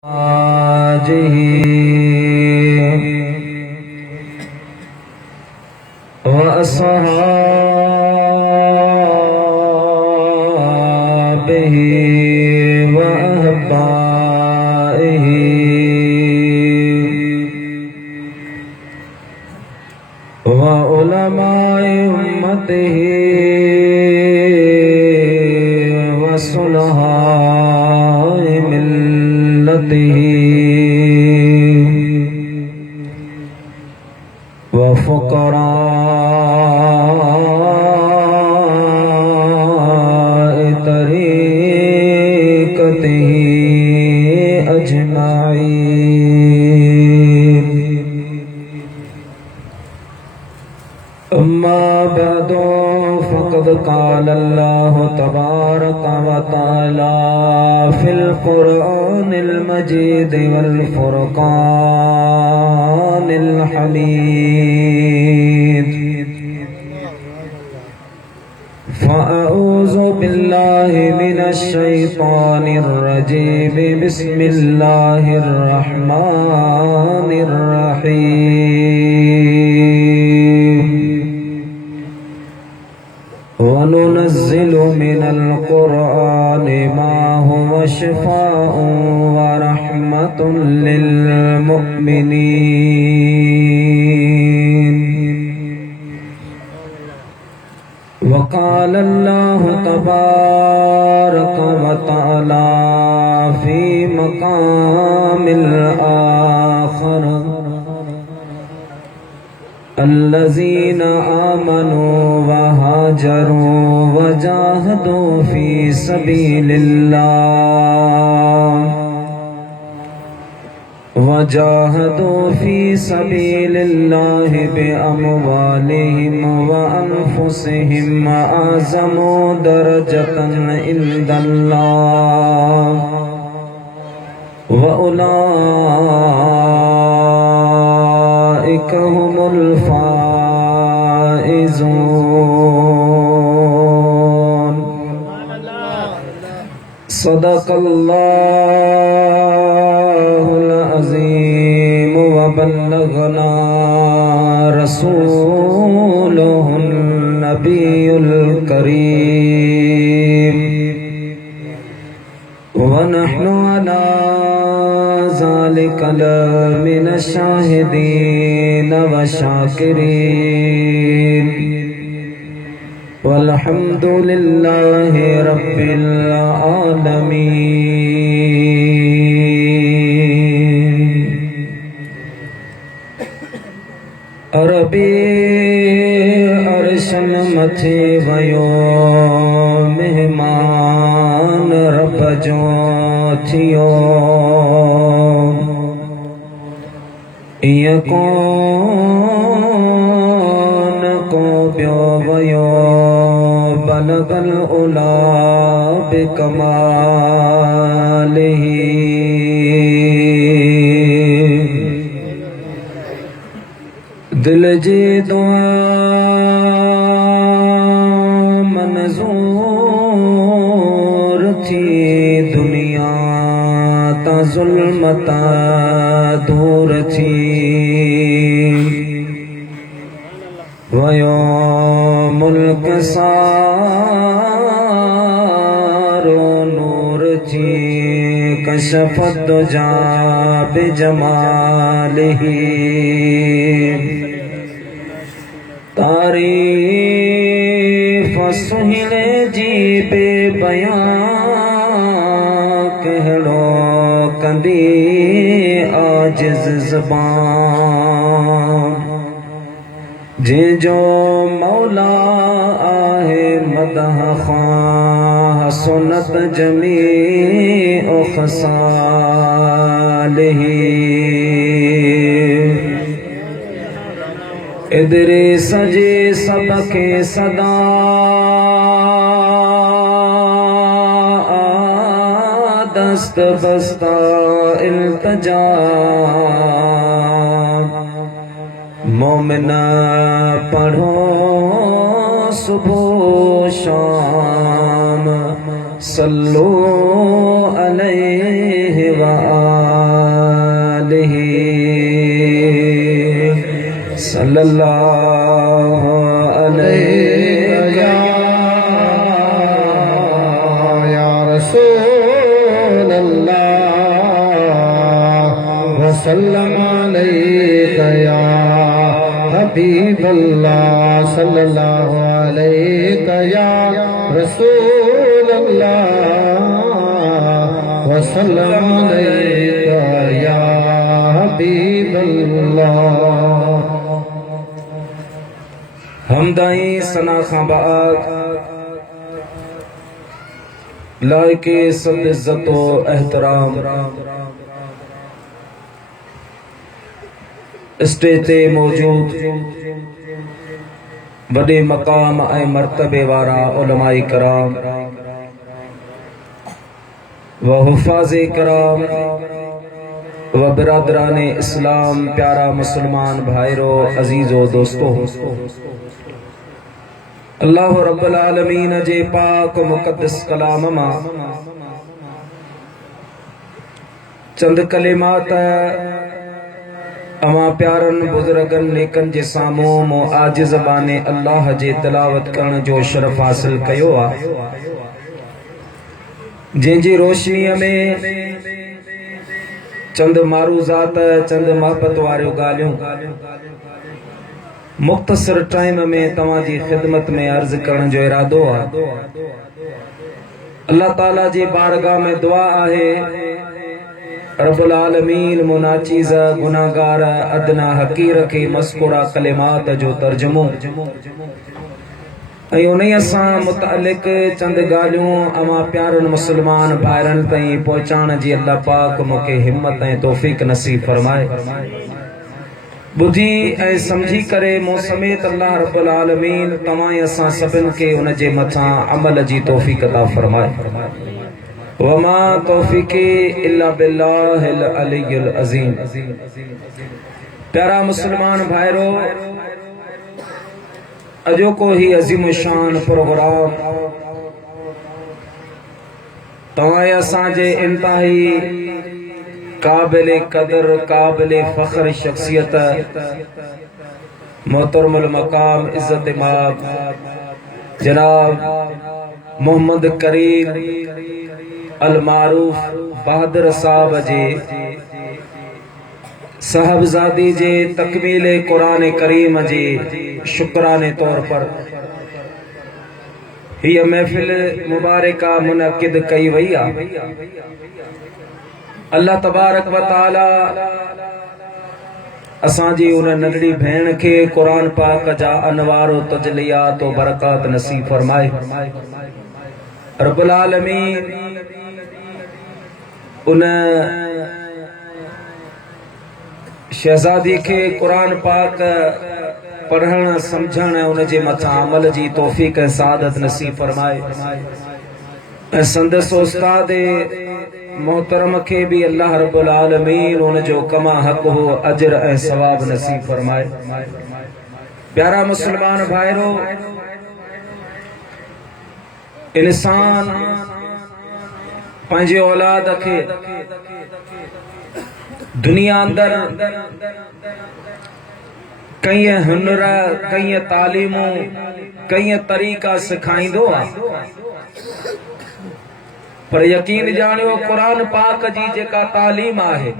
وأصحابه وأحبائه وعلماء أمته وصلحاء ملته وفقراء طريقته أجمعين. أما بعد فقد قال الله تبارك وتعالى في القرآن المجيد والفرقان الحميد. فأعوذ بالله من الشيطان الرجيم. بسم الله الرحمن الرحيم. وننزل من القرآن ما هو شفاء ورحمة للمؤمنين. وقال الله تبارك وتعالى في مقام الآخر: الذين آمنوا وهاجروا وجاهدوا في سبيل الله بأموالهم وأنفسهم أعظم درجة عند الله وأولئك هم الفائزون. صدق الله العظيم وبلغنا رسوله النبي الكريم. ونحن على ذلك من الشاهدين والشاكرين. والحمد لله رب العالمين. عربی عرشن مٿي ويو مهمان رب جو ٿيو. يكون کو بيو ويو بلغ العلا بكماله. دل جي دعا منظور थी. दुनिया ता ज़ुल्मता दूर थी. वयो मुल्क सारो नूर थी. कशफत दुजा बिजमालिही. तारीफ सुहिणे जी बेबयां कहड़ो कंदी आजिज़ ज़बान. जो मौला आहे मदह ख़ां सुनत जमी ओ ख़सालिही. इदरे सजे सबके सदा दस्त बस्ता इल्तजा. मोमिना पढ़ो सुबह शाम सल्लु अलैहि व सल्लल्लाहु अलैहि या रसूल अल्लाह वसल्लम अलैका या हबीब अल्लाह सल्लल्लाहु अलैका या रसूल अल्लाह वसल्लम अलैका या हबीब अल्लाह। हमदाई सना खां बाद लायके सब इज्जत व एहतराम स्टेज ते मौजूद वॾे मकाम ऐं मर्तबे वारा उलमाए कराम व हुफ़ाज़े कराम व बिरादराने इस्लाम प्यारा मुसलमान भाईरो अजीजो दोस्तो, अल्लाह रब्बुल आलमीन जे पाक मुक़द्दस कलाम मां चंद कलिमात अमा प्यारन बुजुर्गन नेकन जे सामूं मो आजिज़ बाने अल्लाह जे तिलावत करण जो शरफ हासिल कयो आ, जंहिंजी रोशनीअ में चंद मारूज़ात चंद मोहब्बत वारियूं ॻाल्हियूं मुख़्तसर टाइम में तव्हां जी ख़िदमत में अर्ज़ करण जो इरादो आहे। अल्लाह ताला जी बारगाह में दुआ आहे रब्बुल आलमीन मुनाचीज़ गुनाहगार अदना हकीर के मस्कुरा कलिमात जो तर्जुमो ऐं उन्हीअ सां मुतअल्लिक़ चंद ॻाल्हियूं अमा प्यारनि मुसलमान भाइरनि ताईं पहुचाइण जी अल्लाह पाक मूंखे हिम्मत ऐं तौफ़ीक़ नसीब फरमाए। बुधी ऐं समझी करे मूं समेत अल्लाह रब्बुल आलमीन तव्हां ऐं असां सभिनि खे उन जे मथां अमल जी तौफ़ीक़ अता फरमाए। वमा तौफ़ीक़ी इल्ला बिल्लाहिल अलिय्युल अज़ीम। प्यारा मुसलमान भाइरो, अॼोको ही अज़ीम शान प्रोग्राम तव्हां ऐं असांजे इंतहाई काबिल कदर काबिल फ़ख्र शख्सियत मोहतरमुल मकाम इज़्ज़त इमाम जनाब मोहम्मद करीम अल मारूफ बहादुर साहब जे साहबजादी जे तकमील कुरान करीम जे शुक्राने तौर पर हीअ महफ़िल मुबारका मुनक़िद कई वई आहे। अल्लाह तबारक व तआला असांजी उन नंढड़ी भेण खे कुरान पाक जा अनवार तजलियात व बरकात नसीब फरमाए। रब्बुल आलमीन उन शहजादी के कुरान पाक पढ़ण समझण उन जे मथां अमल जी तौफ़ीक़ ऐं सादत नसीब फरमाए। ऐं संदसि उस्ताद मोहतरम के भी अल्लाह रब्बुल आलमीन उन जो कमा हक हो अजर ऐं सवाब नसीब फरमाए। प्यारा मुसलमान भाइरो, इंसान पंहिंजे औलाद के दुनिया अंदर कई हुनर कई तालीमूं कई तरीक़ा सिखाईंदो आहे, पर यकीन जानियो कुरान पाक जी जेका तालीम आहे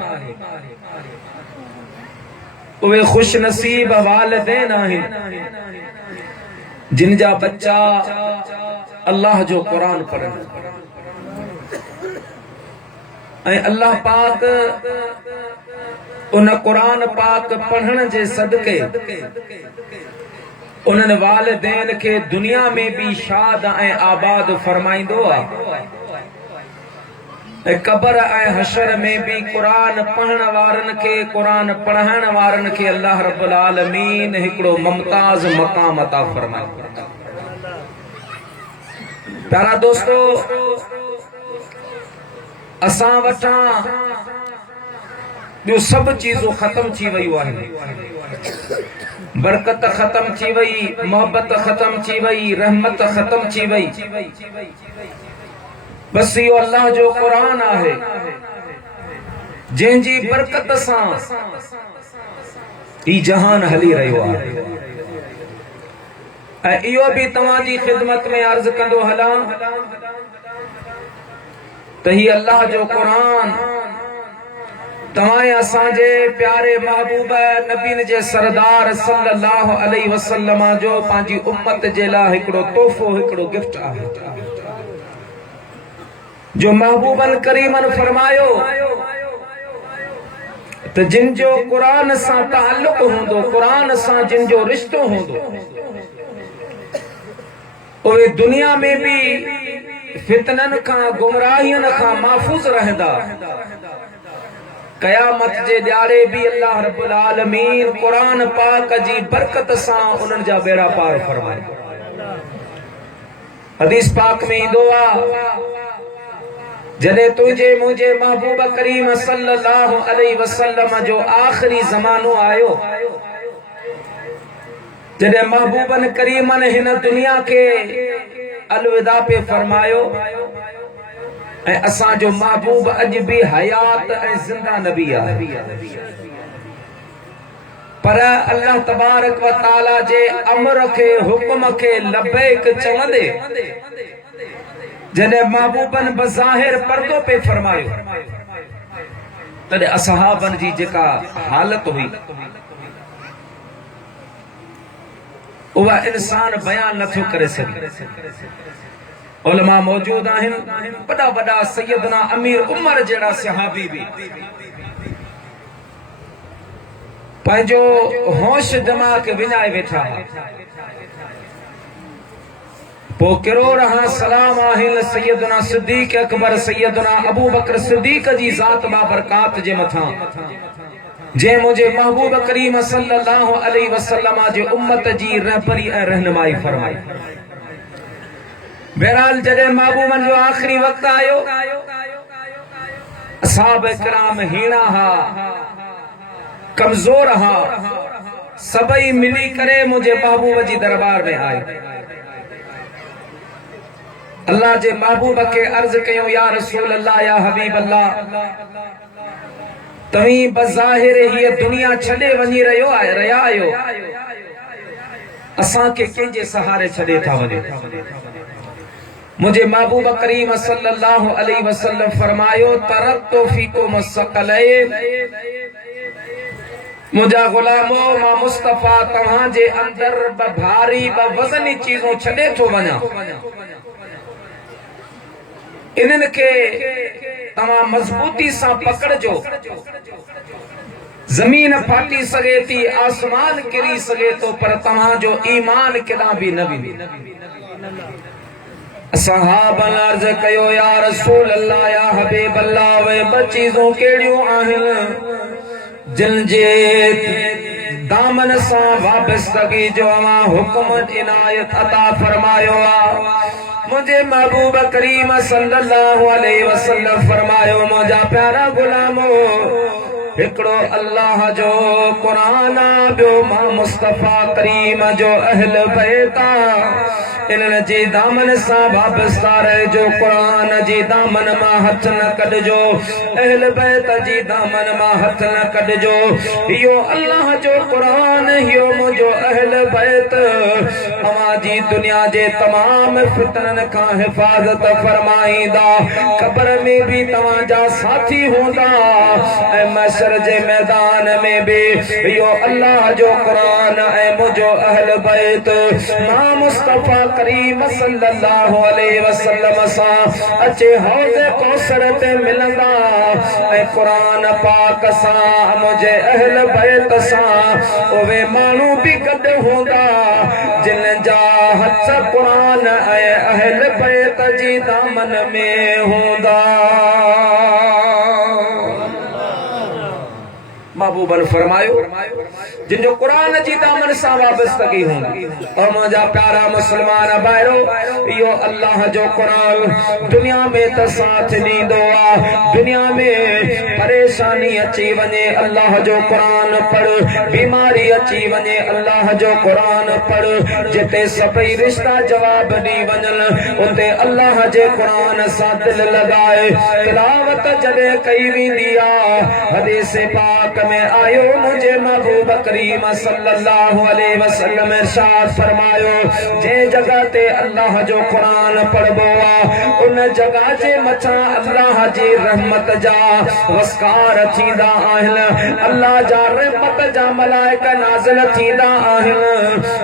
उहे खुश नसीब वालिदैन आहिनि जिन जा बच्चा अल्लाह जो कुरान पढ़नि। ऐं अल्लाह पाक उन कुरान पाक पढ़ण जे सदके उन्हनि वालिदैन के दुनिया में भी शाद ऐं आबाद फरमाईंदो आहे ऐं कब्र ऐं हशर में भी कुरान पढ़ण वारनि के कुरान पढ़ाइण वारनि के अल्लाह रब्बुल आलमीन हिकिड़ो मुमताज मकाम अता फरमाए। प्यारा दोस्तो, असां वटां ॿियो सभु चीज़ूं ख़त्म थी वयूं आहिनि। बरकत ख़त्म थी वई, मोहब्बत ख़त्म थी वई, रहमत ख़त्म थी वई। बस इहो अल्लाह जो कुरान आहे जंहिंजी बरकत सां ई जहान हली रहियो आहे ऐं इहो बि तव्हांजी ख़िदमत में अर्ज़ कंदो हलां त ही अल्लाह जो क़ुरान तव्हां असांजे प्यारे महबूब नबीन जे सरदार सल्लल्लाहु अलैहि वसल्लम जो पंहिंजी उम्मत जे लाइ हिकिड़ो तोहफ़ो हिकिड़ो गिफ्ट आहे जो महबूबन करीमन फरमायो त जिन जो क़ुरान सां ताल्लुक़ हूंदो क़ुरान सां जिन जो रिश्तो हूंदो उहे दुनिया में भी फितनन खां गुमराहियन खां महफूज़ रहंदा क़यामत जे ॾियारे भी अल्लाह रब्बुल आलमीन क़ुरान पाक जी बरकत सां उन्हनि जा बेड़ा पार फरमाए हदीस पाक में ईंदो आहे जॾहिं तुंहिंजे मुंहिंजे महबूब करीम सल्लल्लाहु अलैहि वसल्लम जो आख़िरी ज़मानो आयो जॾहिं महबूबन करीमन हिन दुनिया के अलविदा पे फरमायो ऐं असांजो महबूब अॼु भी हयात ऐं ज़िंदा नबी आहे पर अल्लाह तबारक व तआला जे अमर के हुक्म के लबैक चवंदे जॾहिं महबूबन बज़ाहिर पर्दो पे फरमायो तॾहिं असहाबन जी जेका हालत हुई उहा इंसान बयान नथो करे सघे उलमा मौजूद आहिनि वॾा वॾा सैयदना अमीर उमर जहिड़ा सहाबी भी पंहिंजो होश जमा के विञाए वेठा पोइ किरो रहा सलाम आहिनि सैयदना सिद्दीक़ अकबर सैयदना अबू बकर सिद्दीक़ जी ज़ात बाबरकात जे मथां जे मुझे महबूब करीम सल्लल्लाहु अलैहि वसल्लम जे उम्मत जी रहबरी ऐं रहनुमाई फरमाई बहरहाल जॾहिं महबूबन जो आखिरी वक्त आयो असहाब किराम हीणा हा कमजोर हा सभई मिली करे मुझे महबूब जी दरबार में आए अल्लाह जे महबूब के अर्ज कयो या रसूल अल्लाह या हबीब अल्लाह तव्हीं बज़ाहिर हीअ दुनिया छॾे वञी रहिया आहियो असांखे कंहिंजे सहारे छॾे था वञो मुझे महबूब करीम सल्लल्लाहु अलैहि वसल्लम फरमायो तरक्तु फीकुम सकलैन मुझा गुलामो मां मुस्तफा तव्हां जे अंदर ब भारी ब वज़नी चीज़ों छॾे थो वञा इन्हनि के तव्हां मजबूती सां पकड़जो जमीन फाटी सके थी आसमान किरी सके तो पर तव्हां जो ईमान केॾां भी न वेंदी सहाबन अर्ज़ कयो या रसूल अल्लाह या हबीब अल्लाह वे ब चीज़ों कहिड़ियूं आहिनि जिन जे दामन सां वाबस्तगी जो अवां हुक्म इनायत अता फरमायो आहे मुझे महबूब करीम सल्लल्लाहु अलैहि वसल्लम फरमायो मुझा प्यारा गुलामो हिकड़ो अल्लाह जो कुरान ॿियो मां मुस्तफा करीम जो अहल बैत इन्हनि जी दामन सां वाबस्ता रहिजो कुरान जी दामन मां हथ न कढजो अहल बैत जी दामन मां हथ न कढजो इहो अल्लाह जो कुरान इहो मुंहिंजो अहल बैत अवां जी दुनिया जे तमाम फितनन खां हिफ़ाज़त फरमाईंदा क़ब्र में भी तव्हांजा साथी हूंदा ऐं महशर जे मैदान में भी इहो अल्लाह जो कुरान ऐं मुंहिंजो अहल बैत मां मुस्तफा करीम सल्लल्लाहु अलैहि वसल्लम सां अचे हौज़ कौसर ते मिलंदा ऐं कुरान पाक सां मुंहिंजे अहल बैत सां उहे माण्हू भी गॾु हूंदा जिन जा हथ कुरान ऐं अहल बैत जी दामन में हूंदा महबूबन फरमायो जिनजो कुरान जी दामन सां वाबस्तगी हूंदी और मुंहिंजा प्यारा मुस्लमान भाइरो इहो अल्लाह जो कुरान दुनिया में त साथ ॾींदो आहे दुनिया में परेशानी अची वञे अल्लाह जो कुरान पढ़ बीमारी अची वञे अल्लाह जो कुरान पढ़ जिते सभई रिश्ता जवाब ॾी वञनि उते अल्लाह जे कुरान सां दिलि लॻाए तिलावत जॾहिं कई वेंदी आहे हदीस पाक में आयो मुझे महबूब करीम सल्लल्लाहु अलैहि वसल्लम इरशाद फरमायो जे जगह ते अल्लाह जो कुरान पढ़बो उन जगह जे मथा अल्लाह जी रहमत जा वस्कार थींदा आहिन अल्लाह जा रहमत जा मलाइका नाज़िल थींदा आहिन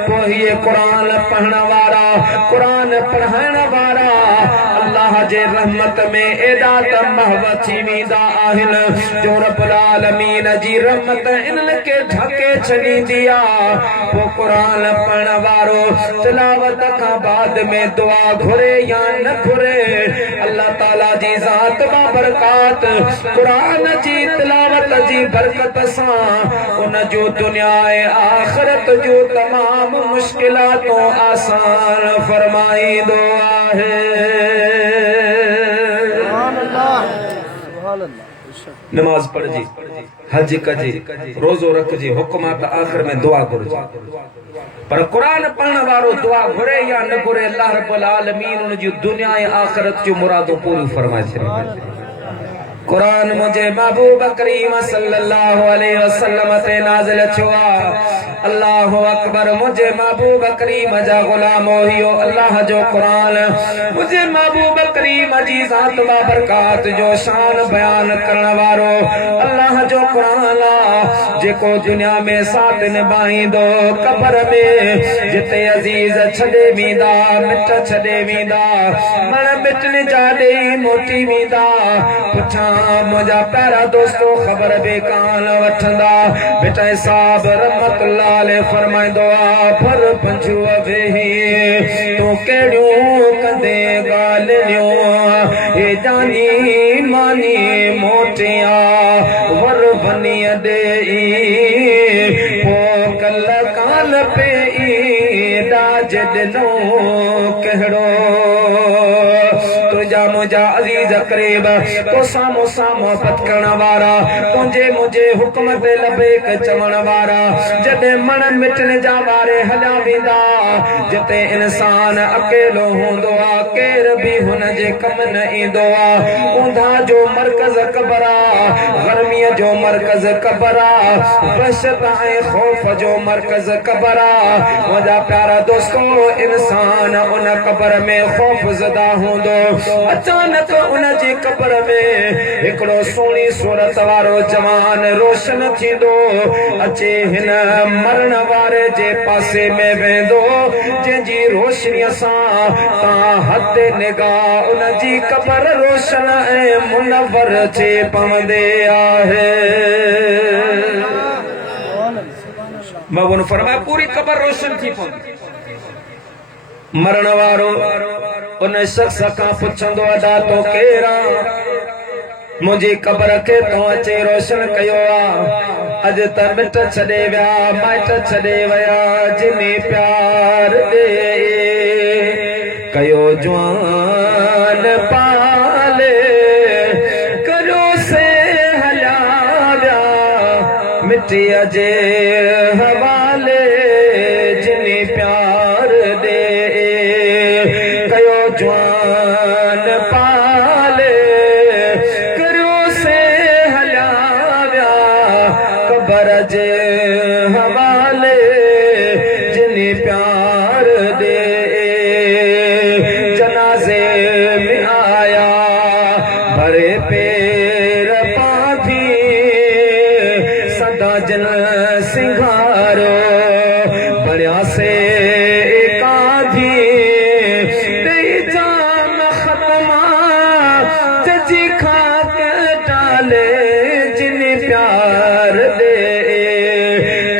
पोइ ये कुरान पढ़ण वारा कुरान पढ़ाइण वारा अल्लाह जे रहमत में एडा त महव थी वेंदा आहिन जो रब्बुल आलमीन जी रहमत इन्हनि खे ढके छॾींदी आहे पोइ कुरान पढ़ण वारो तिलावत खां बाद में दुआ घुरे या न घुरे अल्लाह ताला जी ज़ात बाबरकात कुरान जी तिलावत जी बरकत सां उन जो दुनिया ऐं आख़िरत जो तमाम मुश्किलातूं आसान फरमाईंदो आहे नमाज पढ़जी हज कजे रोजो रखजे हुक्मात आखिर में दुआ घुरजे पर कुरान पढ़ण वारो दुआ घुरे या न घुरे अल्लाह रब्बुल आलमीन उन जी दुनिया ऐं आखिरत जो मुरादूं पूरी फरमाए छॾे कुरान मुझे महबूब करीम सल्लल्लाहु अलैहि वसल्लम ते नाज़िल थियो अल्लाहु अकबर मुझे महबूब करीम जा गुलाम होइयो अल्लाह जो कुरान मुझे महबूब करीम जी ज़ात बाबरकात जो शान बयान करण वारो अल्लाह जो कुरान जेको दुनिया में साथ निभाईंदो कब्र में जिते अजीज छॾे वेंदा मिट छॾे वेंदा मण मिटनि जा ॾेई मोटी वेंदा पुठा मुझा प्यारा दोस्तों खबर बेकान वठंदा बेटा साहब रहमतुल्लाह अलैहि फरमाइंदो आ फर पंजू वेही तू केड़ियों कंदे ॻाल्हियूं हे जानी मानी मोटिया वर वनी ॾेई पो कल कान पे दाज ॾिनो कहिड़ो तुझा मुझा अजीज करीब तो सामो सामो पतकण वारा तुझे मुझे हुक्म ते लबेक चवण वारा जॾहिं मण मिटण जा वारे हलिया वेंदा जिते इंसान अकेलो हूंदो आहे केर बि हुन जे कम न ईंदो आहे ऊंधा जो मर्कज़ कब्र आहे गर्मीअ जो मर्कज़ कब्र आहे वहशत ऐं ख़ौफ़ जो मर्कज़ कब्र आहे मुंहिंजा प्यारा दोस्तो इंसान उन कब्र में ख़ौफ़ ज़दा हूंदो अचानक उन जी कब्र में हिकिड़ो सुहिणी सूरत वारो जवान रोशन थींदो अचे हिन मरण वारे जे पासे में वेंदो जंहिंजी रोशनीअ सां तव्हां हथ निगाह उन जी कब्र रोशन ऐं मुनवर थे पवंदे आहे मबून फरमाया पूरी कब्र रोशन थी पवंदी मरण वारो उन शख्स खां पुछंदो अदा तो केरा मुझी कब्र के तो अचे रोशन कयो आ अज त मिट छॾे विया माइट छॾे विया जिनी प्यार दे कयो जवान पाले करो से हलिया विया मिटीअ जे हवाले जिनी प्यार दे कयो जवान पाले करो से हलिया विया कब्र जे हवाले जिनी प्यार दे जनाजे में आया भरे पेर पाधी सदा जन सिंगारो बढ़िया से एकाधी तेई जाम खत्मा जजी खा के डाले जिन प्यार दे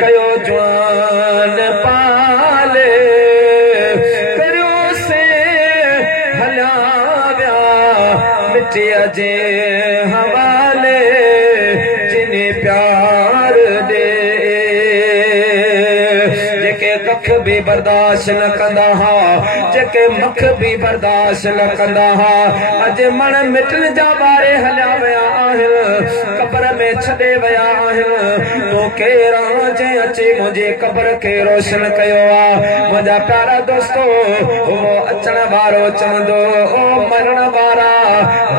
कयो जवान पाले करो से हलिया विया मिटीअ जे हवाले जिन प्यार दे जेके कख भी बर्दाश्त न कंदा हा जेके मख भी बर्दाश्त न कंदा हा अज मण मिटन जा वारे हलिया विया आहिनि कब्र में छॾे विया आहिनि तो केरा जे अचे मुंहिंजे कब्र खे रोशन कयो आहे मुंहिंजा प्यारा दोस्तो उहो अचण वारो चवंदो ओ मरण वारा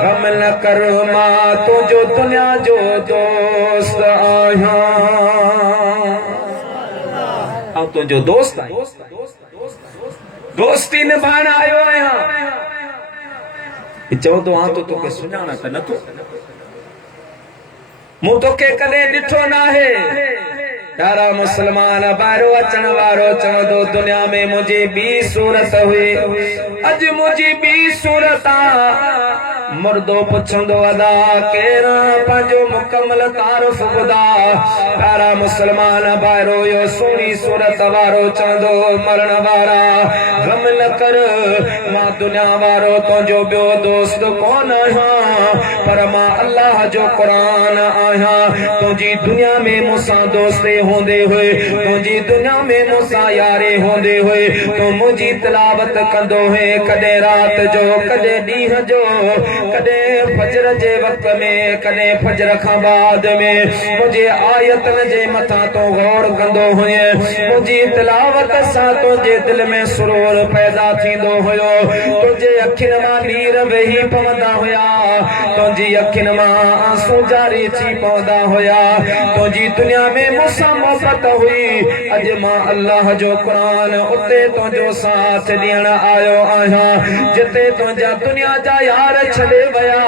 गम न कर मां तुंहिंजो दुनिया जो दोस्त आहियां आऊं तुंहिंजो दोस्त आहियां, दोस्ती निभाइण आयो आहियां। चवंदो आं तो तोखे सुञाणा त नथो, मूं तोखे कॾहिं ॾिठो न आहे। प्यारा मुस्लमान ॿाहिरो अचण वारो चवंदो दुनिया में मुंहिंजी ॿी सूरत हुई, अॼु मुंहिंजी ॿी सूरत आहे। मुर्दो पुछंदो अदा केरा पंहिंजो मुकमल तारुफ ॿुधा। प्यारा मुस्लमान ॿाहिरो इहो सुहिणी सूरत वारो चवंदो मरण वारा गम न कर, मां दुनिया वारो तुंहिंजो ॿियो दोस्त कोन आहियां, पर मां अल्लाह जो क़ुरान आहियां। तुंहिंजी दुनिया में मूंसां दोस्ती होंदे हुए, तुंहिंजी दुनिया में मूंसां यारी होंदे हुए, तूं मुंहिंजी तिलावत कंदो हुए, कॾहिं रात जो कॾहिं ॾींहं जो, कॾहिं फजर जे वक़्त में, कॾहिं फजर खां बाद में मुंहिंजे आयतन जे मथां तो गौर कंदो हुए। मुंहिंजी तिलावत सां तुंहिंजे दिल में सुरूर पैदा थींदो हुयो, तुंहिंजे अखियुनि मां नीर वेही पवंदा हुया, तुंहिंजी अखियुनि मां आंसू जारी थी पवंदा हुया। तुंहिंजी दुनिया में मूंसां मोहबत हुई, अॼु मां अल्लाह जो क़ुरान उते तुंहिंजो साथ ॾियण आयो आहियां, जिते तुंहिंजा दुनिया जा यार छॾे वया,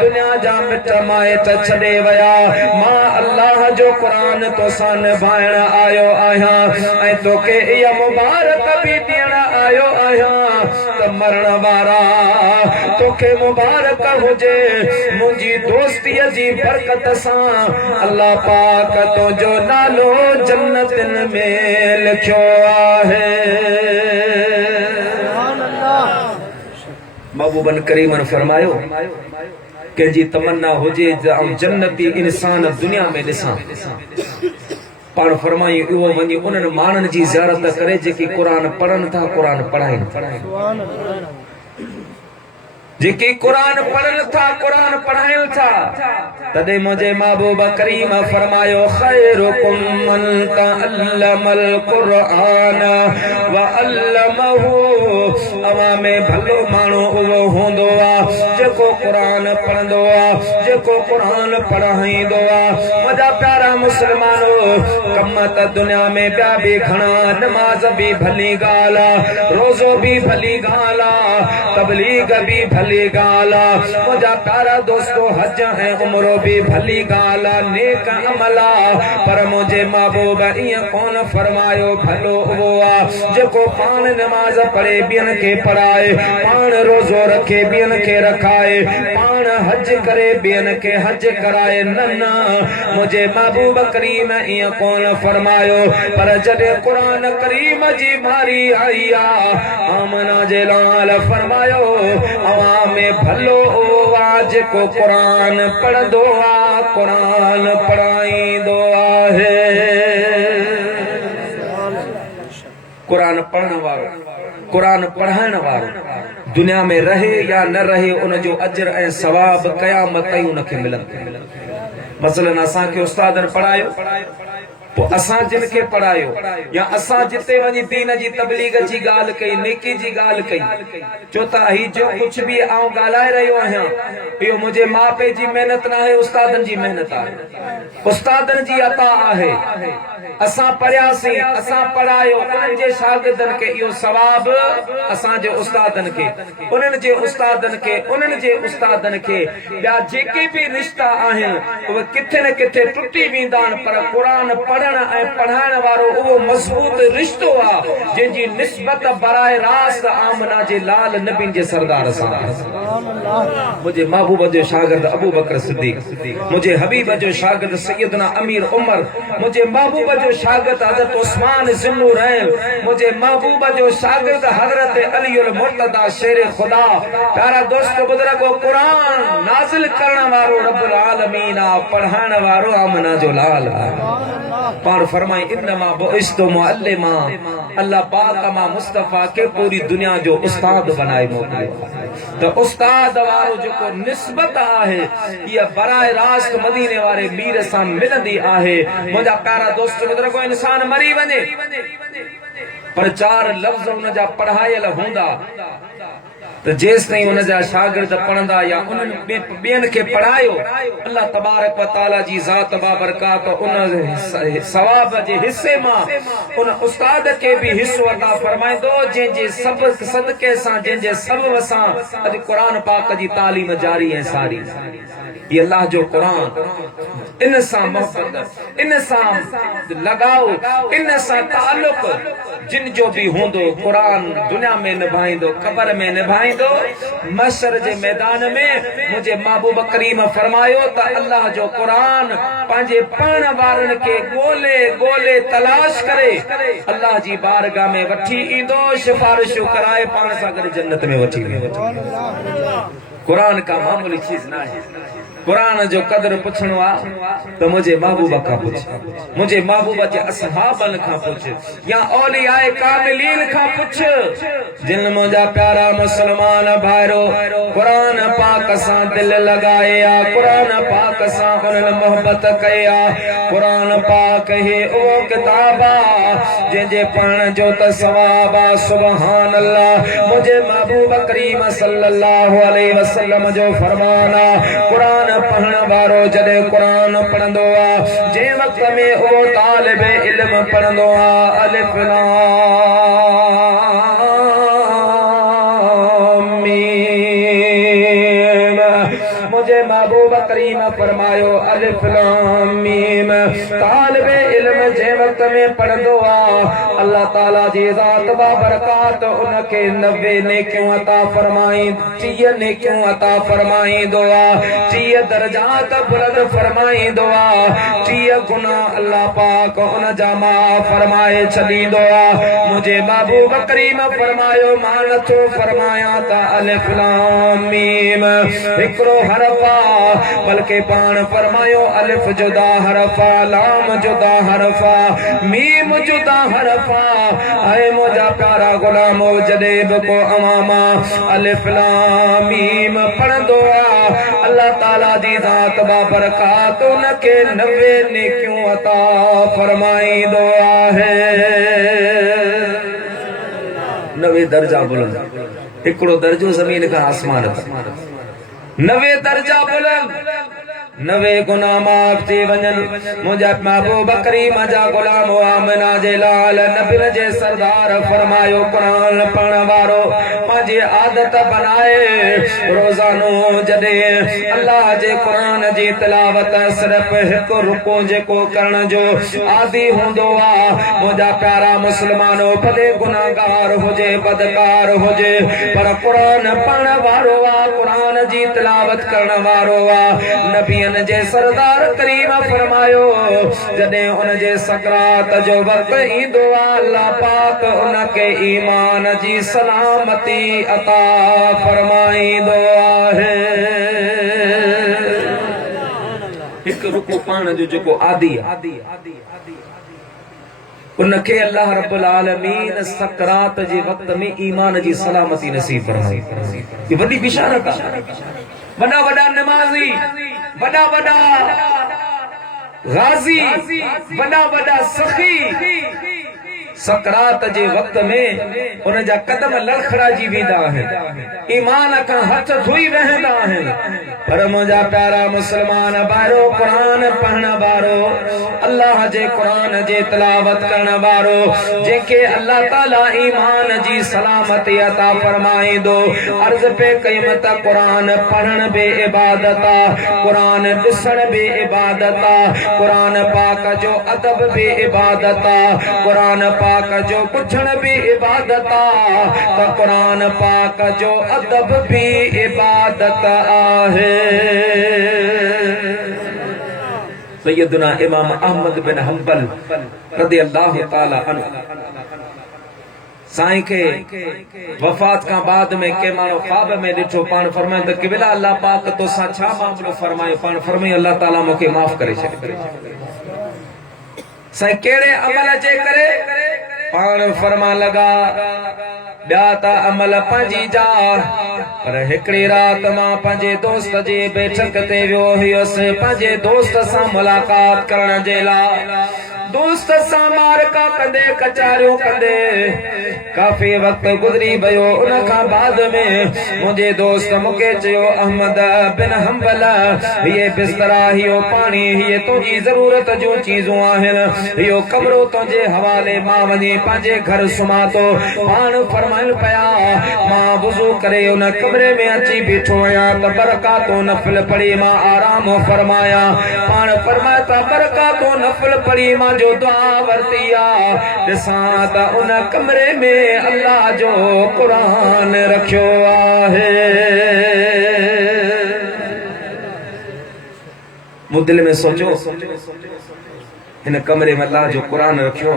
दुनिया जा मिट माइट छॾे वया। मां अल्लाह जो क़ुरान तोसां निभाइण आयो आहियां ऐं तोखे इहा मुबारक बि ॾियण आयो आहियां त मरण वारा तोखे मुबारक हुजे। मुंहिंजी दोस्तीअ जी बरकत सां अल्लाह पाक तुंहिंजो नालो जन्नतनि में लिखियो आहे। महबूबन करीमन फरमायो कंहिंजी तमन्ना हुजे जन्नती इंसान दुनिया में ॾिसां, पाण फरमायूं उहो वञी उन्हनि माण्हुनि जी ज़ियारत करे जेकी क़ुरान पढ़नि था, क़ुरान पढ़ाइनि, जेके क़ुरान पढ़नि था, क़ुरान पढ़ाइनि था। तॾहिं मुंहिंजे महबूब करीम फरमायो खैरुकुम मन तअल्लमल क़ुरान व अल्लमहु, अवां में भलो माण्हू उहो हूंदो आहे जेको क़ुरान पढ़ंदो आहे, जेको क़ुरान पढ़ाईंदो आहे। मुंहिंजा प्यारा मुस्लमानो, कम त दुनिया में ॿिया बि घणा, नमाज़ बि भली ॻाल्हि आहे, रोज़ो बि भली ॻाल्हि आहे, तबलीग बि भली ॻाल्हि आहे, मुंहिंजा प्यारा दोस्तो हज ऐं उमरो बि भली ॻाल्हि आहे, नेक अमल आहे। पर मुंहिंजे महबूब ईअं कोन फरमायो भलो उहो आहे जेको पाण नमाज़ पढ़े ॿियनि खे पढ़ाए, पाण रोज़ो रखे ॿियनि खे रखाए, पाण हज करे ॿियनि खे हज कराए। न न, मुंहिंजे महबूब करीम ईअं कोन फरमायो। पर जॾहिं क़ुरान करीम जी बारी आई आहे, आमना जे लाल फरमायो अवां में भलो उहो आहे जेको क़ुरान पढ़ंदो आहे, क़ुरान पढ़ाईंदो आहे। क़ुरान पढ़ण वारो, क़ुरान पढ़ाइण वारो दुनिया में रहे या न रहे, उनजो अजर ऐं सवाब क़यामत ताईं उनखे मिलंदो। मसलन असांखे उस्तादनि पढ़ायो, पोइ असां जिन खे पढ़ायो या असां जिते वञी दीन जी तबलीग जी ॻाल्हि कई, नेकी जी ॻाल्हि कई, चो त ही जो कुझु बि आऊं ॻाल्हाए रहियो आहियां इहो मुंहिंजे माउ पीउ जी महिनत न आहे, उस्तादनि जी महिनत आहे, उस्तादनि जी अता आहे। असां पढ़ियासीं, असां पढ़ायो, उन्हनि जे शागिर्दनि खे इहो सवाब, असांजे उस्तादनि खे, उन्हनि जे उस्तादनि खे, उन्हनि जे उस्तादनि खे, ॿिया जेके बि रिश्ता आहिनि उहे किथे न किथे टुटी वेंदा आहिनि। पर क़ुरान पढ़ण ऐं पढ़ाइण वारो उहो मज़बूत रिश्तो आहे जंहिंजी निस्बत बराए रास्त आमना जे लाल नबी जे सरदार सां। मुंहिंजे महबूब जो शागिर्द अबू बकर सिद्दीक़, मुंहिंजे हबीब जो शागिर्द सैयदना अमीर उमर, मुंहिंजे महबूब जो शागिर्द हज़रत उस्मान ज़ुन्नुरैन, मुंहिंजे महबूब जो शागिर्द हज़रत अलीउल मुर्तदा शेर खुदा। प्यारा दोस्त बुजुर्गो, क़ुरान नाज़िल करण वारो रब्बुल आलमीन आहे, पढ़ाइण वारो आमना जो लाल आहे। पाण फरमाई इन्नमा बुइस्तु मुअल्लिमा, अल्लाह पाक मां मुस्तफा के पूरी दुनिया जो उस्ताद बनाए मोकिलियो। तो उस्ताद वारो जेको निस्बत आहे इहा बराए रास्त मदीने वारे मीर सां मिलंदी आहे। मुंहिंजा प्यारा दोस्त बुजुर्गो, इंसान मरी वञे पर चार लफ़्ज़ हुन जा पढ़ायल हूंदा तो जेस ताईं उन जा शागिर्द पढ़ंदा या उन्हनि ॿियनि खे पढ़ायो अल्लाह तबारक व तआला जी ज़ात बाबरकात उन सवाब जे हिस्से मां उन उस्ताद खे भी हिस्सो अता फरमाईंदो जंहिंजे सबक सदके सां जंहिंजे सबब सां अॼु क़ुरान पाक जी तालीम जारी ऐं सारी ये अल्लाह जो कुरान इन सां मोहब्बत इन सां लगाओ इन सां ताल्लुक जिन जो भी होंदो कुरान दुनिया में निभाइंदो कब्र में निभाइंदो मशर जे मैदान में मुझे महबूब करीम फरमायो त अल्लाह जो कुरान पंहिंजे पढ़ण वारनि खे ॻोल्हे ॻोल्हे तलाश करे अल्लाह जी बारगाह में वठी ईंदो सिफारिशूं कराए पाण सां गॾु जन्नत में वठी वेंदो कुरान का मामूली चीज ना है कुरान जो कदर पुछणो आहे तो मुझे महबूबा का पुछ मुझे महबूबा जे असहाबन का पुछ या औलियाए कामिलीन का पुछ जिन मुझा प्यारा मुसलमान भाइरो कुरान पाक सां दिल लगाए आ कुरान पाक सां उन मोहब्बत कए आ कुरान पाक ही ओ किताब आ जे पढ़ण जो त सवाब आ सुभान अल्लाह मुझे महबूब करीम सल्लल्लाहु अलैहि वसल्लम जो फरमान आ कुरान पढ़ण वारो जॾहिं कुरान पढ़ंदो आ जे वक़्त में ओ तालिब इल्म पढ़ंदो आ अलिफ लाम मीम मुझे महबूब करीम फरमायो अलिफ लाम मीम तालिब इल्म जे वक़्त में पढ़ंदो आ अल्लाह ताला जी ज़ात बाबरकात उनके 90 नेकियूं अता फरमाई 30 नेकियूं अता फरमाईंदो आ 30 दर्जात बुलंद फरमाईंदो आ 30 गुना अल्लाह पाक उन जा माफ़ फरमाए छॾींदो आ मुझे महबूब करीम फरमायो मां नथो फरमाया त अलिफ लाम मीम हिकिड़ो हरफ आ बल्कि पाण फरमायो अलिफ जुदा हरफ आ लाम जुदा हरफ आ मीम जुदा हरफ आए मुझा प्यारा गुलामो जॾहिं बि को अवामा अलिफ लाम मीम पढ़ंदो आ अल्लाह ताला जी ज़ात बाबरकात उनखे 90 नेकियूं अता फरमाईंदो आहे 90 दर्जा बुलंद हिकिड़ो दर्जो ज़मीन खां आसमान तक 90 दर्जा बुलंद 90 गुना माफ थी वञन मुझा महबूब करीम जा गुलाम आमना जे लाल नबिन जे सरदार फरमायो कुरान पढ़ण वारो पंहिंजी आदत बनाए रोजानो जॾहिं अल्लाह जे कुरान जी तिलावत सिर्फ़ हिकु रुको जेको करण जो आदि हूंदो आ मुझा प्यारा मुसलमानो भले गुनाहगार हुजे बदकार हुजे पर कुरान पढ़ण वारो आ कुरान जी तिलावत करण वारो आ नबी जे सरदार करीम फरमायो जॾहिं उन जे सकरात जो वक़्त ईंदो आहे अल्लाह पाक उनखे ईमान जी सलामती अता फरमाईंदो आहे हिकु रुको पाण जो जेको आदि उनखे अल्लाह रब्बुल आलमीन सकरात जे वक़्त में ईमान जी सलामती नसीब फरमाई ये वॾी बिशारत आहे वॾा वॾा नमाज़ी वॾा वॾा गाज़ी वॾा वॾा सखी सकरात जे वक़्त में उन जा कदम लड़खड़ाजी वेंदा आहिनि ईमान खां हथ धोई वहंदा आहिनि पर मुंहिंजा प्यारा मुसलमान भाइरो कुरान पढ़ण वारो अल्लाह जे कुरान जे तिलावत करण वारो जंहिंखे अल्लाह ताला ईमान जी सलामती अता फरमाईंदो अर्ज़ पे कयम त कुरान पढ़ण बि इबादत आहे कुरान ॾिसण बि इबादत आहे कुरान पाक जो अदब बि इबादत आहे कुरान पाक जो पुछण भी इबादत आ त कुरान पाक जो अदब भी इबादत आहे सैयदना इमाम अहमद बिन हंबल रज़ियल्लाहु ताला अन्हु साईं के वफात का बाद में के मानो ख्वाब में ॾिठो पाण फरमायो त क़िबला अल्लाह पाक तो सा छा मामलो फरमायो पाण फरमायो अल्लाह ताला मूंखे माफ़ करे छॾे साईं कहिड़े अमल जे करे पाण फरमा लगा ॿिया त अमल पंहिंजी जा पर हिकिड़ी रात मां पंहिंजे दोस्त जी बैठक ते वियो हुयुसि पंहिंजे दोस्त सां मुलाक़ात करण जे लाइ दोस्त सां मारका कंदे कचारियो कंदे काफ़ी वक्त गुज़री वियो। उन खां बाद में मुंहिंजे दोस्त मूंखे चयो अहमद बिन हंबल ये बिस्तरा हियो पानी ये तुंहिंजी ज़रूरत जूं चीज़ूं आहिनि इहो कमरो तुंहिंजे हवाले मां वञी पंहिंजे घर सुम्हां थो। पाण फरमाइनि पिया मां वुज़ू करे उन कमरे में अची बीठो आहियां त बरकातो नफ़िल पढ़ी मां आराम फरमाया। पाण फरमाए त बरकातो नफ़िल पढ़ी मां जो दुआ वरती आहे ॾिसां त उन कमरे में अल्लाह जो कुरान रखियो आहे। मूं दिल में सोचो हिन कमरे में अल्लाह जो कुरान रखियो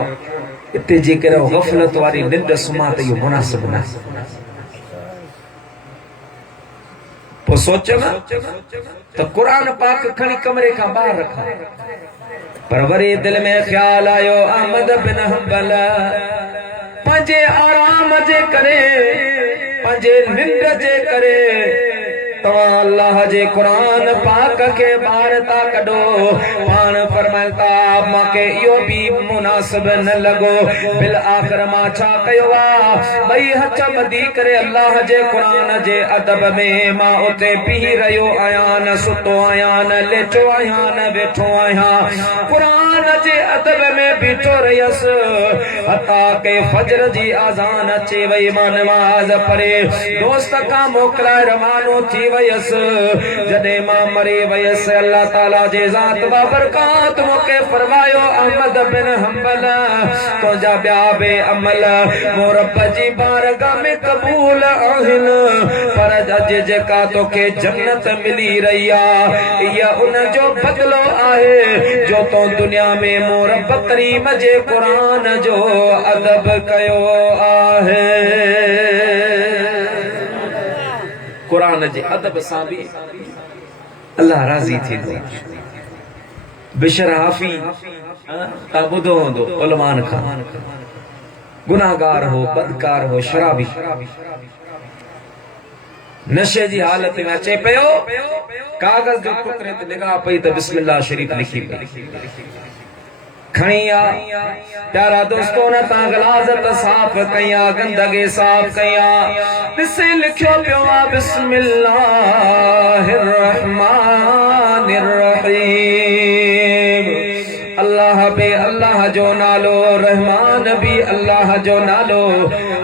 इते जेकर गफ़लत वारी निंड सुम्हां त इहो मुनासिब न। पोइ सोच न त कुरान पाक खणी कमरे खां ॿाहिरि रखां। पर वरी दिल में ख्याल आयो अहमद बिन हंबल पंहिंजे आराम जे करे पंहिंजे निंड जे करे तव्हां अल्लाह जे कुरान पाक के ॿाहिरि था कढो। पाण फरमाइनि था मूंखे इहो बि मुनासिब न लॻो। बिल आख़िर मां छा कयो आहे ॿई हथ ॿधी करे अल्लाह जे कुरान जे अदब में मां उते बीही रहियो आहियां न सुतो आहियां न लेटो आहियां न वेठो आहियां कुरान जे अदब में बीठो रहियसि हता के फजर जी आज़ान अचे वई। मां नमाज़ पढ़े दोस्त खां मोकिलाए रवानो थी वयस। जॾहिं मां मरी वयसि अल्लाह ताला जे ज़ात बाबरकात मूंखे फरमायो अहमद बिन हंबल तुंहिंजा ॿिया बि अमल मूं रब जी बारगाह में क़बूल आहिनि पर अॼु जेका तोखे जन्नत मिली रही आहे इहा उन जो बदिलो आहे जो तो दुनिया में मूं रब करीम जे कुरान जो अदब कयो आहे। कुरान जे अदब सां भी अल्लाह राज़ी थींदो। बिशर हाफी ता ॿुधो हूंदो उलमान खां गुनाहगार हो बदकार हो शराबी नशे जी हालत में अचे पियो कागज़ जो टुकड़े ते निगाह पई त बिस्मिल्लाह शरीफ लिखी पई खणी आ प्यारा दोस्तों ने ता गलाज़त साफ कया गंदगी साफ कया ॾिसे लिखियो पियो आ बिस्मिल्लाहिर रहमानिर रहीम। अल्लाह बे अल्लाह जो नालो रहमान भी अल्लाह जो नालो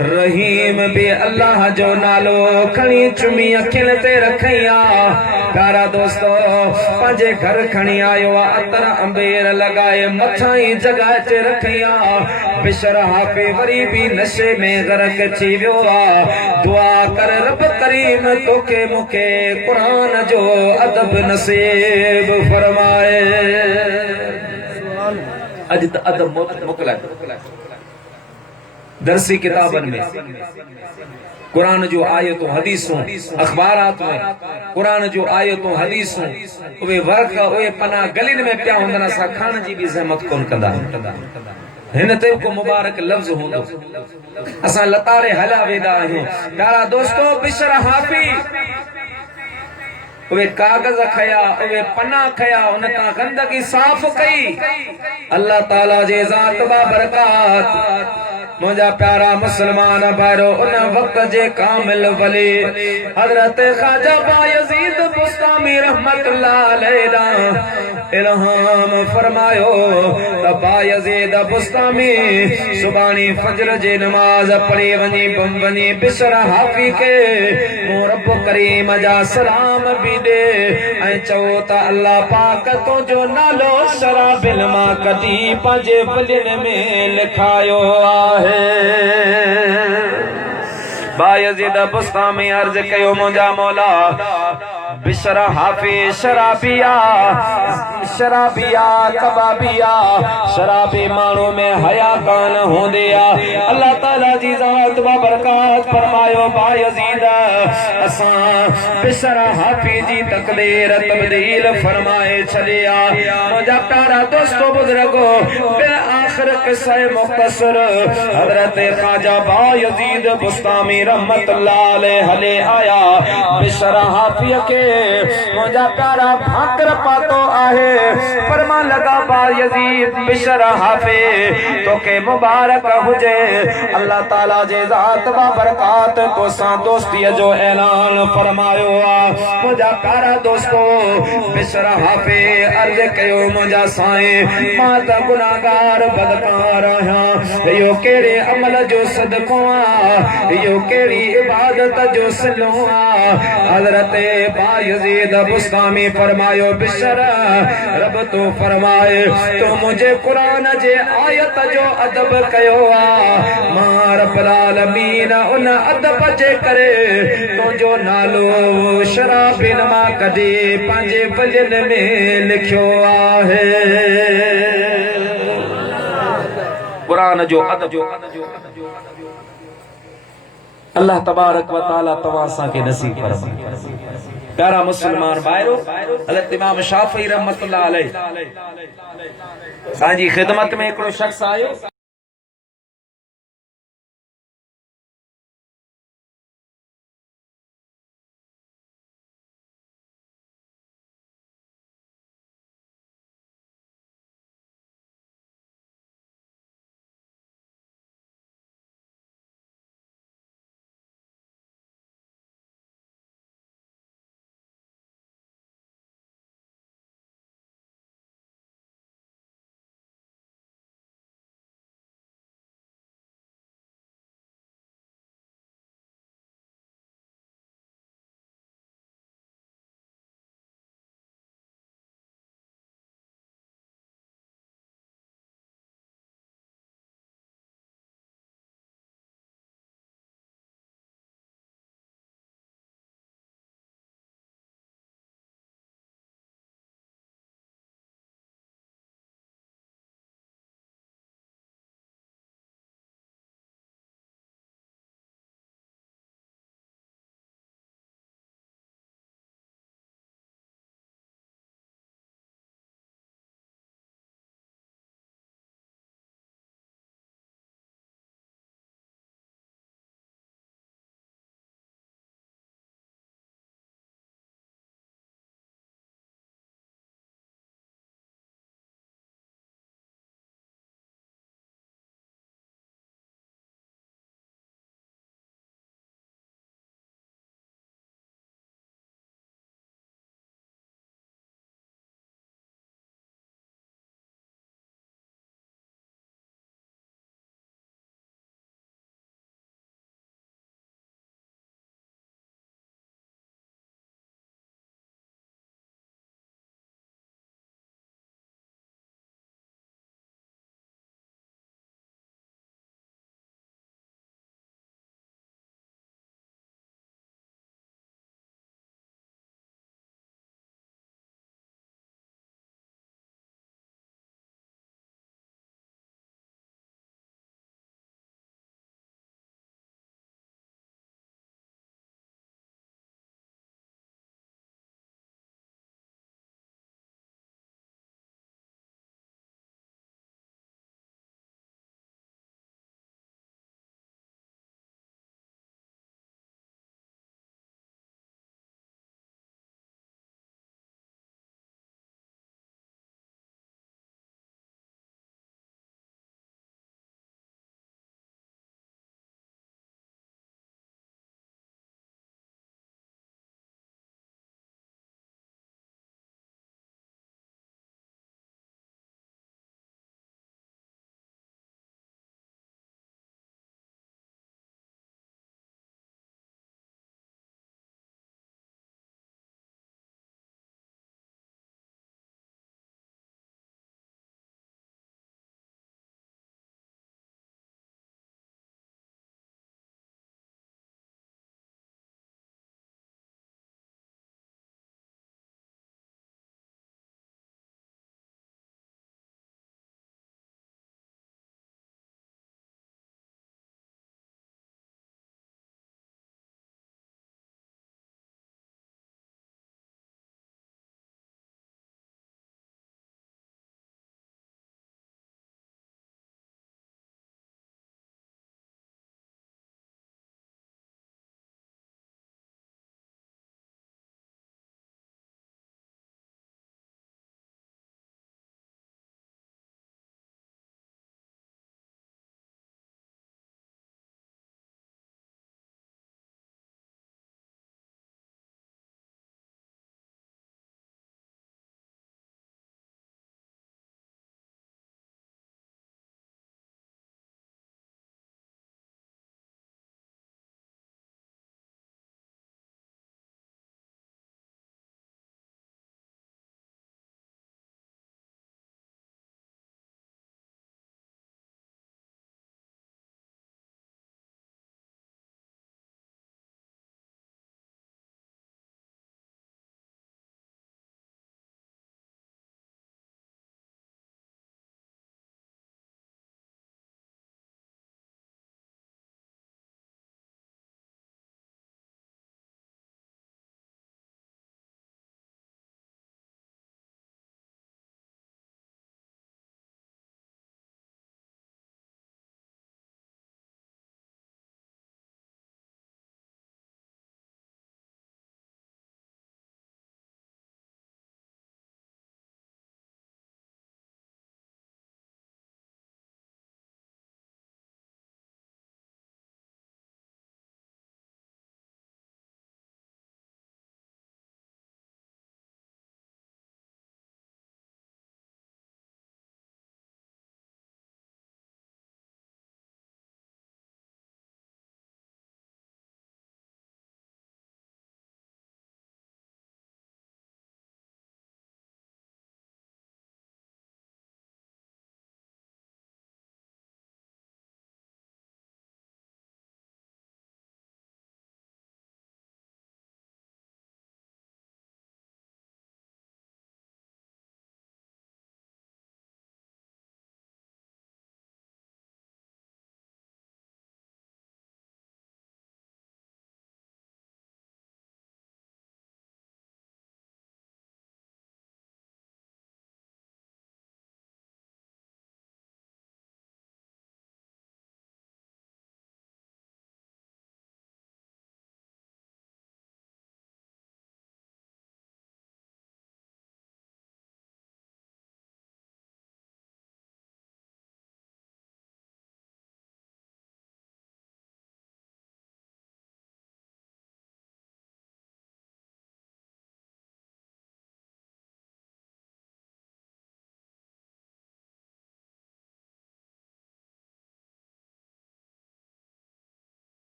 रहीम भी अल्लाह जो नालो खणी चुमी अखियुनि ते रखिया। प्यारा दोस्तों पंहिंजे घर खणी आयो आहे अतर अंबेर लॻाए मथां ई जॻह ते रखिया। बिशर हाफी वरी भी नशे में गरक थी वियो आहे। दुआ कर रब करीम तोखे मूंखे कुरान जो अदब नसीब फरमाए। अज त अदब मोकिलाए दरसी किताबन में कुरान जो आयतों हदीसूं अखबारात में कुरान जो आयतों हदीसूं उहे वर्क उहे पना गलिन में पिया हूंदन असां खान जी भी ज़हमत कोन कंदा। हिन ते को मुबारक लफ्ज़ हूंदो असां लतारे हला वेदा आहियूं। प्यारा दोस्तों बिशर हाफी उहे कागज़ खया उहे पना खया उन तां गंदगी साफ कई। अल्लाह ताला जे ज़ात बाबरकात मुझा प्यारा मुसलमान भाइरो उन वक्त जे कामिल वली हजरत ख्वाजा बायजीद बुस्तामी रहमतुल्लाह अलैहि इल्हाम फरमायो त बायजीद बुस्तामी सुबानी फजर जे नमाज पढ़ी वनी बिशर हाफी के मूं रब करीम जा सलाम भी दे ऐं चओ त अल्लाह पाक तो जो नालो शराबिल मां कदी पंहिंजे वलियुनि में लिखायो आहे। बायजीद बुस्तामी अर्ज कयो मुंहिंजा मौला बिशर हाफी शराबिया शराबिया कबाबिया शराबी माण्हू में हया कान हूंदी आहे। अल्लाह ताला जी ज़ात बाबरकात फरमायो बायजीद असां बिशर हाफी जी तकदीर तब्दील फरमाए छॾी आहे। मुंहिंजा प्यारा दोस्तो बुज़ुर्गो आखिर किस्सा मुख्तसर हजरत ख्वाजा बायजीद बुस्तामी रहमतुल्लाह अलैह हले आया बिशरा हाफिया के मुझा प्यारा भाकर पातो आहे फरमा लगा बायजीद बिशरा हाफे तो के मुबारक हुजे अल्लाह ताला जे जात वा बरकात को सा दोस्ती जो ऐलान फरमायो आ मुझा प्यारा दोस्तों बिशरा हाफे अर्ज कयो मुझा साईं मां त गुनाहगार बदकार आहियां यो केड़े अमल जो सदको आ यो केड़ी इबादत जो सिलो आ हजरत बायजीद बुस्तामी फरमायो बिशरा रब तो फरमाए तो मुझे कुरान जे आयत जो अदब कयो आ मां रब्बुल आलमीन उन अदब जे करे तो जो नालो शराबिन मां कढी पंहिंजे वजन में लिखियो आहे कुरान जो अदब अल्लाह तबारक व तआला तवां सां के नसीब फरमाए प्यारा मुसलमान भाइरो हज़रत इमाम शाफी रहमतुल्लाह अलैह सांजी खिदमत में हिकिड़ो शख्स आयो